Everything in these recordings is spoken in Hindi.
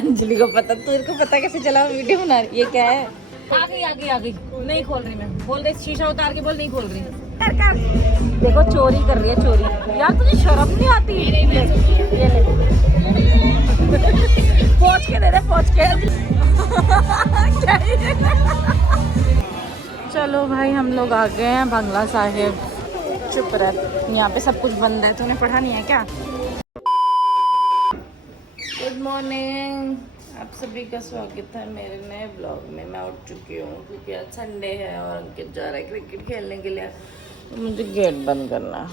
अंजलि को पता, तेरे को पता कैसे चला वीडियो बना रही? ये क्या है? आ गई। नहीं खोल रही मैं। बोल दे, शीशा उतार के बोल, नहीं खोल रही। कर देखो, चोरी कर रही है, चोरी। यार तुझे शर्म नहीं आती? ये ले पहुंच के दे दे, पहुंच के। चलो भाई, हम लोग आ गए हैं बंगला साहिब। चुप रह, यहाँ पे सब कुछ बंद है। तूने पढ़ा नहीं है क्या? गुड मॉर्निंग, आप सभी का स्वागत है मेरे नए ब्लॉग में। मैं उठ चुकी हूँ क्योंकि आज संडे है और अंकित जा रहा है क्रिकेट खेलने के लिए, तो मुझे गेट बंद करना है।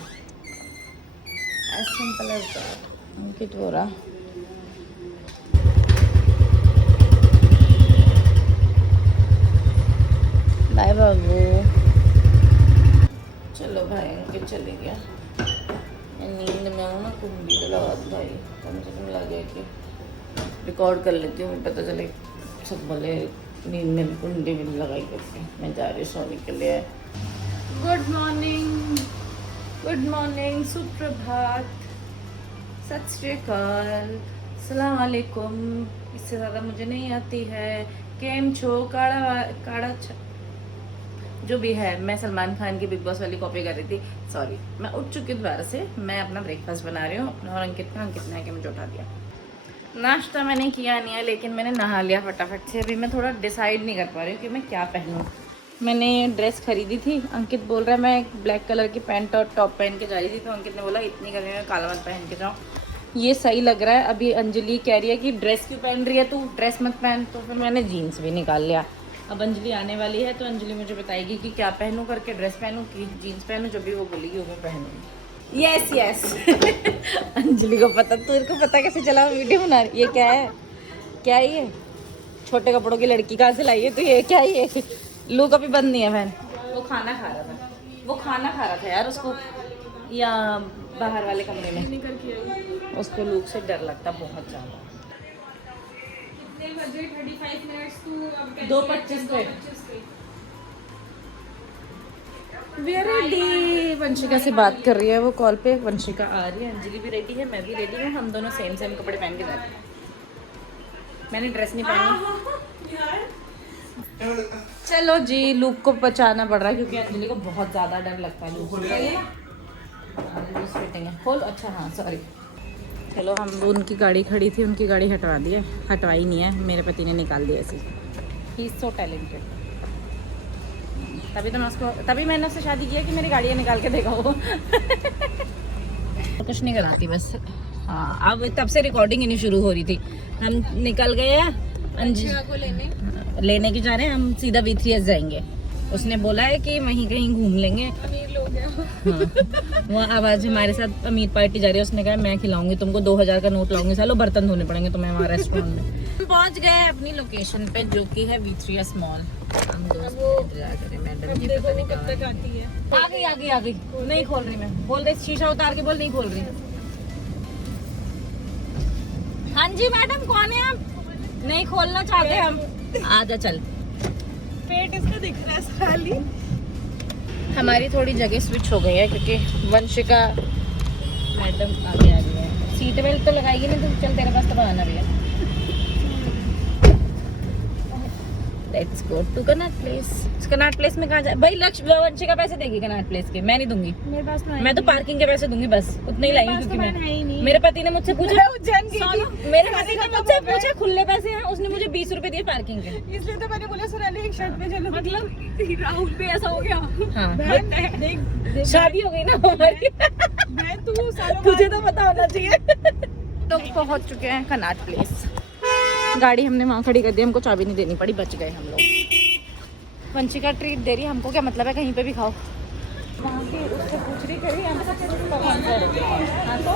As simple as that. Ankit हो रहा बाय बाबू। चलो भाई, अंकित चले गया। नींद में हूँ ना, कुंडी तो लगा दो भाई, कम से कम लगे कि रिकॉर्ड कर लेती हूँ, पता चले सब बोले नींद में कुंडी भी लगाई करके। मैं जा रही सोने के लिए। गुड मॉर्निंग, सुप्रभात, सत श्री अकाल, सलाम अलैकुम। इससे ज़्यादा मुझे नहीं आती है। केम छो, काड़ा जो भी है। मैं सलमान खान की बिग बॉस वाली कॉपी कर रही थी। सॉरी, मैं उठ चुकी दोबारा से। मैं अपना ब्रेकफास्ट बना रही हूँ अपना, और अंकित ने आके मुझे उठा दिया। नाश्ता मैंने किया नहीं है, लेकिन मैंने नहा लिया फटाफट से। अभी मैं थोड़ा डिसाइड नहीं कर पा रही हूँ कि मैं क्या पहनूँ। मैंने ड्रेस खरीदी थी। अंकित बोल रहा है मैं एक ब्लैक कलर की पैंट और टॉप पहन के जा रही थी, तो अंकित ने बोला इतनी गर्मी में काला मत पहन के जाओ, ये सही लग रहा है। अभी अंजलि कह रही है कि ड्रेस क्यों पहन रही है तू, ड्रेस मत पहन। तो फिर मैंने जीन्स भी निकाल लिया। अब अंजलि आने वाली है, तो अंजलि मुझे बताएगी कि क्या पहनूं करके, ड्रेस पहनूं कि जीन्स पहनूं। जो भी वो बोलेगी वो मैं पहनूंगी। यस अंजलि को पता, तेरे को पता कैसे चला वीडियो बना रही? ये क्या है? क्या है ये? छोटे कपड़ों की लड़की कहाँ से लाई है? तो ये क्या है? ये लू कभी बंद नहीं है बहन। वो खाना खा रहा था यार, उसको या बाहर वाले कमरे में। उसको लूक से डर लगता बहुत ज़्यादा। 2:25 पे रेडी। वंशिका से बात कर रही है वो कॉल पे। वंशिका आ रही है, अंजलि भी रेडी है, मैं भी रेडी हूँ। हम दोनों सेम कपड़े पहन के जा रहे हैं। मैंने ड्रेस नहीं पहनी। चलो जी, लुक को बचाना पड़ रहा है क्योंकि अंजलि को बहुत ज़्यादा डर लगता है लुक फिटिंग है। खोल। अच्छा हाँ, सॉरी। चलो, हम उनकी गाड़ी खड़ी थी, उनकी गाड़ी हटवा दी है। हटवाई नहीं है, मेरे पति ने निकाल दिया ऐसी। He is so talented. तभी मैंने उससे शादी किया कि मेरी गाड़ियाँ निकाल के देगा वो। कुछ नहीं कराती बस। हाँ, अब तब से रिकॉर्डिंग ही नहीं शुरू हो रही थी। हम निकल गए लेने की जा रहे हैं। हम सीधा V3S जाएंगे। उसने बोला है कि वहीं कहीं घूम लेंगे। अमीर लोग हैं। हाँ, वो आवाज हमारे साथ अमीर पार्टी जा रही है। उसने कहा मैं खिलाऊंगी तुमको, 2000 का नोट लाऊंगी। सालो बर्तन धोने पड़ेंगे तुम्हें वहाँ रेस्टोरेंट में। हम पहुँच गए अपनी लोकेशन पे, जो कि है V3S मॉल। हम दोस्त इंतजार करें। मैडम जी पता नहीं कब तक आती है। आ गई। नहीं खोल रही मैं। बोल दे, शीशा उतार के बोल, नहीं खोल रही। हाँ जी मैडम, कौन है आप? नहीं खोलना चाहते हम। आजा चल। पेट इसका दिख रहा है साली। हमारी थोड़ी जगह स्विच हो गई है क्योंकि वंशिका मैडम आगे आ गई है। सीट बेल्ट तो लगाएगी नहीं तो चल, तेरे पास तो बहाना भी है। Let's go to Connaught Place. Connaught Place में कहाँ जाए भाई? वंशिका पैसे देगी कनॉट प्लेस के, मैं नहीं दूंगी। मेरे पास मैं तो पार्किंग के पैसे दूंगी बस, उतने ही लाएंगी क्योंकि मैं, मेरे पति ने मुझसे पूछा, मेरे पति ने मुझसे पूछा खुले पैसे हैं, उसने मुझे 20 रुपए दिए पार्किंग के, इसलिए तो मैंने बोला सुनाली एक शर्ट पे चलो। मतलब राहुल पे ऐसा हो गया। हाँ, शादी हो गई ना हमारी। तुझे तो पता होना चाहिए। तो पहुंच चुके हैं कनॉट प्लेस। गाड़ी हमने वहाँ खड़ी कर दी, हमको चाबी नहीं देनी पड़ी, बच गए हम लोग। वंशिका ट्रीट दे रही है हमको, क्या मतलब है कहीं पे भी खाओ। वहाँ के उससे पूछ रही करी हमसे सस्ता कौन सा। हाँ, तो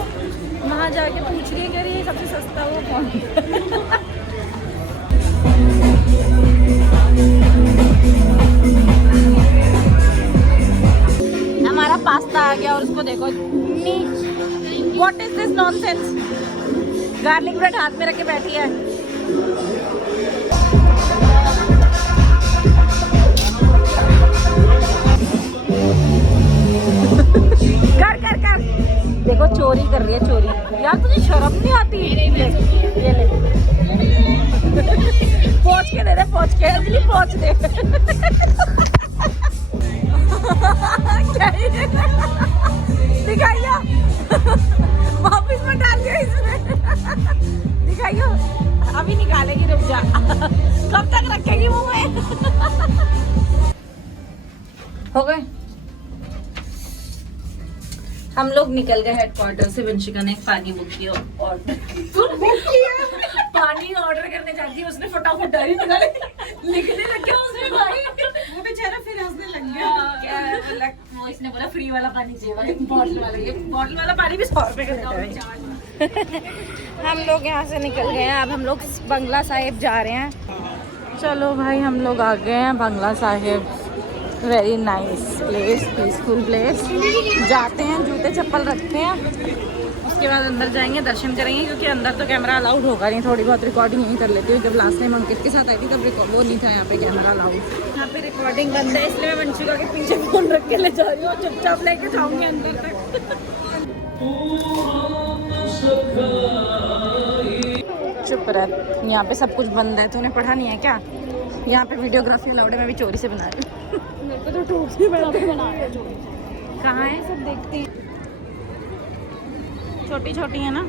वहाँ जाके पूछ रही करी सबसे सस्ता वो कौन। हमारा पास्ता आ गया और उसको देखो, what is this nonsense. Garlic bread हाथ में रख के बैठी है। कर देखो, चोरी कर रही है, चोरी। यार तुझे शर्म नहीं आती? ये ले। पहुंच गए। दिखाइयो, वापिस में डाल दिया इसमें। दिखाइयो, अभी निकालेगी, रुक जा। कब तक रखेगी मुंह में? हो गए हम लोग, निकल गए हेडक्वार्टर से। वंशिका ने पानी बुक किया, ऑर्डर पानी ऑर्डर करने जाती है, उसने फटाफट डायरी निकाली, लिखने लग गया उसने भाई, वो बेचारा फिर हंसने लग गया। वो इसने बोला फ्री वाला पानी चाहिए, भाई बॉटल वाला पानी भी 100 रुपए का देता है। हम लोग यहाँ से निकल गए हैं, अब हम लोग बंगला साहिब जा रहे हैं। चलो भाई, हम लोग आ गए हैं Bangla Sahib. Very nice place, peaceful place. जाते हैं, जूते चप्पल रखते हैं, उसके बाद अंदर जाएंगे, दर्शन करेंगे, क्योंकि अंदर तो कैमरा अलाउड होगा नहीं। थोड़ी बहुत रिकॉर्डिंग यहीं कर लेती हूँ। जब लास्ट टाइम अंकित के साथ आई थी तब वो नहीं था यहाँ पे कैमरा अलाउड। यहाँ पे रिकॉर्डिंग बंद है, इसलिए मैं वंशिका के पीछे फोन रख के ले जा रही हूँ, चुपचाप लेके जाऊँगी अंदर तक। चुप रह, यहाँ पे सब कुछ बंद है, तूने पढ़ा नहीं है क्या? यहाँ पे वीडियोग्राफी अलाउड है, मैं भी चोरी से बना रही हूँ। मेरे को तो टूट ही बना रहे हो चोरी। कहाँ है सब देखते हैं, छोटी छोटी है ना।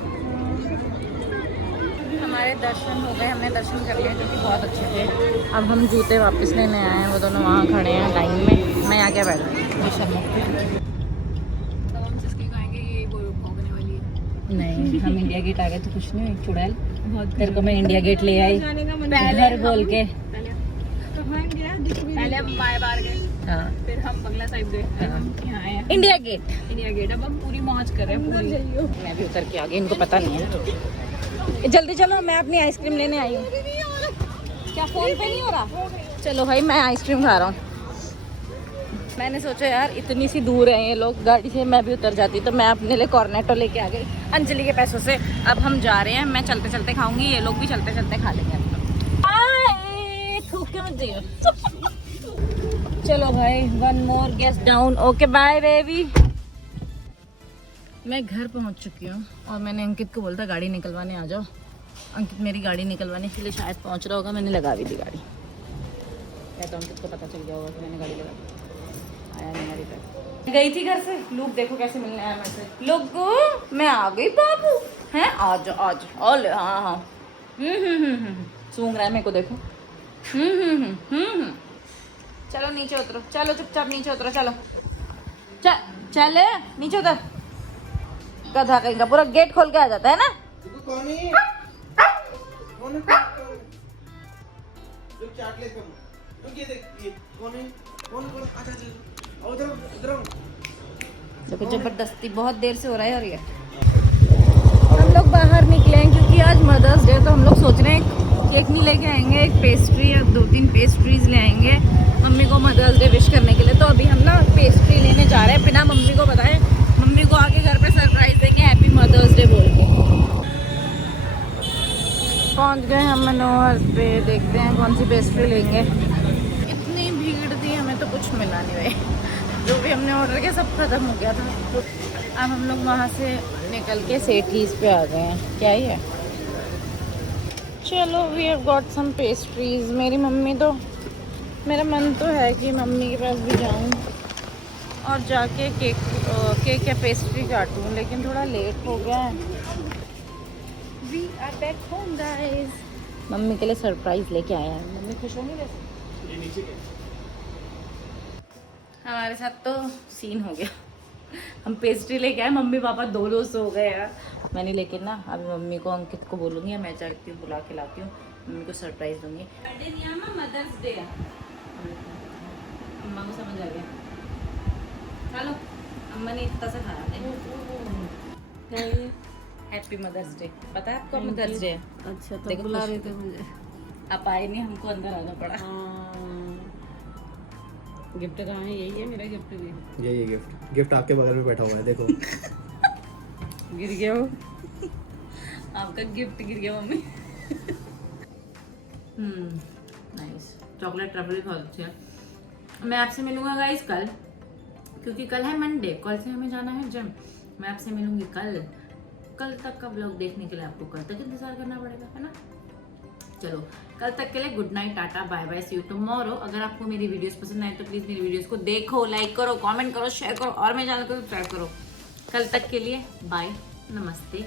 हमारे दर्शन हो गए, हमने दर्शन कर लिए जो कि बहुत अच्छे थे। अब हम जूते वापस लेने आए हैं, वो दोनों वहाँ खड़े हैं लाइन में। मैं आगे बैठ गई। नहीं, हम इंडिया गेट आ गए तो कुछ नहीं, चुड़ैल तेरे को मैं इंडिया गेट ले आई घर बोल के। पहले हम बाय बार गए, हाँ, फिर हम बंगला साहिब गए, यहाँ आए इंडिया गेट। अब हम पूरी मौज कर रहे हैं पूरी। मैं भी उतर के आ गई, इनको पता नहीं है। जल्दी चलो, मैं अपनी आइसक्रीम लेने आई हूँ। क्या फोन पे नहीं हो रहा? चलो भाई, मैं आइसक्रीम खा रहा हूँ। मैंने सोचा यार इतनी सी दूर है ये लोग, गाड़ी से मैं भी उतर जाती, तो मैं अपने लिए कॉर्नेटो लेके आ गई अंजलि के पैसों से। अब हम जा रहे हैं, मैं चलते चलते खाऊंगी, ये लोग भी चलते चलते खा लेंगे। चलो भाई, 1 more guest down. Okay bye baby. मैं घर पहुंच चुकी हूँ और मैंने अंकित को बोलता गाड़ी निकलवाने आ जाओ। अंकित मेरी गाड़ी निकलवाने के लिए शायद पहुंच रहा होगा, मैंने लगा भी दी गाड़ी। या तो अंकित को पता चल गया होगा कि मैंने गाड़ी लगा दी। आया नहीं अभी तक। गई थी घर से, लोग देखो कैसे मिलने आया मुझसे। लोग मैं आ गई बाबू हैं, आज आज ओले। हाँ हाँ सूंघ रहा है मेरे को, देखो। चलो नीचे उतरो, चलो चुपचाप नीचे उतरो, चलो चल नीचे उतर। गधा कहीं का, पूरा गेट खोल के आ जाता है ना। कौन है? देखो जबरदस्ती बहुत देर से हो रहा है। और ये हम लोग बाहर निकले हैं क्योंकि आज मदर्स डे, तो हम लोग सोच रहे हैं केक नहीं लेके आएंगे, एक पेस्ट्री या 2-3 पेस्ट्रीज ले आएंगे मम्मी को मदर्स डे विश करने के लिए। तो अभी हम ना पेस्ट्री लेने जा रहे हैं, बिना मम्मी को बताए। मम्मी को आके घर पे सरप्राइज देंगे हैप्पी मदर्स डे बोल के। पहुंच गए हम मनोहर पे, देखते हैं कौन सी पेस्ट्री लेंगे। इतनी भीड़ थी, हमें तो कुछ मिला नहीं भाई। जो भी हमने ऑर्डर किया सब खत्म हो गया था। अब हम लोग वहाँ से निकल के सेठीज पे आ गए हैं। क्या ही है, चलो we have got some pastries. मेरी मम्मी तो, मेरा मन तो है कि मम्मी के पास भी जाऊं और जाके केक या पेस्ट्री काटूं, लेकिन थोड़ा लेट हो गया है। We are back home guys. Mummy के लिए सरप्राइज लेके आया है, मम्मी खुश होंगी वैसे। हमारे साथ तो सीन हो गया, हम पेस्ट्री लेके आए, मम्मी पापा दो सो गए यार। मैंने लेकिन ना अभी मम्मी को, अंकित को बोलूँगी, मैं जाती हूँ बुला के लाती हूँ, मम्मी को सरप्राइज दूँगी। मदर्स डे अम्मा को समझ आ गया। चलो अम्मा ने इतना सा खाया है। Happy mother's day. पता है आपको मदर्स डे? अच्छा, तो बुला रहे थे मुझे, आप आए नहीं, हमको अंदर आना पड़ा। गिफ्ट कहाँ है? यही है मेरा गिफ्ट भी। यही है गिफ्ट आपके बगल में बैठा हुआ है, देखो। गिर गया वो। आपका गिफ्ट गिर गया मम्मी। नाइस। चॉकलेट ट्रफल भी बहुत अच्छी है। मैं आपसे मिलूंगा गाइस कल, क्योंकि कल है मंडे, कल से हमें जाना है जिम। मैं आपसे मिलूंगी कल तक का व्लॉग देखने के लिए आपको कल तक इंतजार करना पड़ेगा, है ना। चलो कल तक के लिए good night, tata, bye bye, see you tomorrow. अगर आपको मेरी वीडियोस पसंद आए तो प्लीज़ मेरी वीडियोस को देखो, लाइक करो, कमेंट करो, शेयर करो और मेरे चैनल को सब्सक्राइब करो। कल तक के लिए बाय, नमस्ते।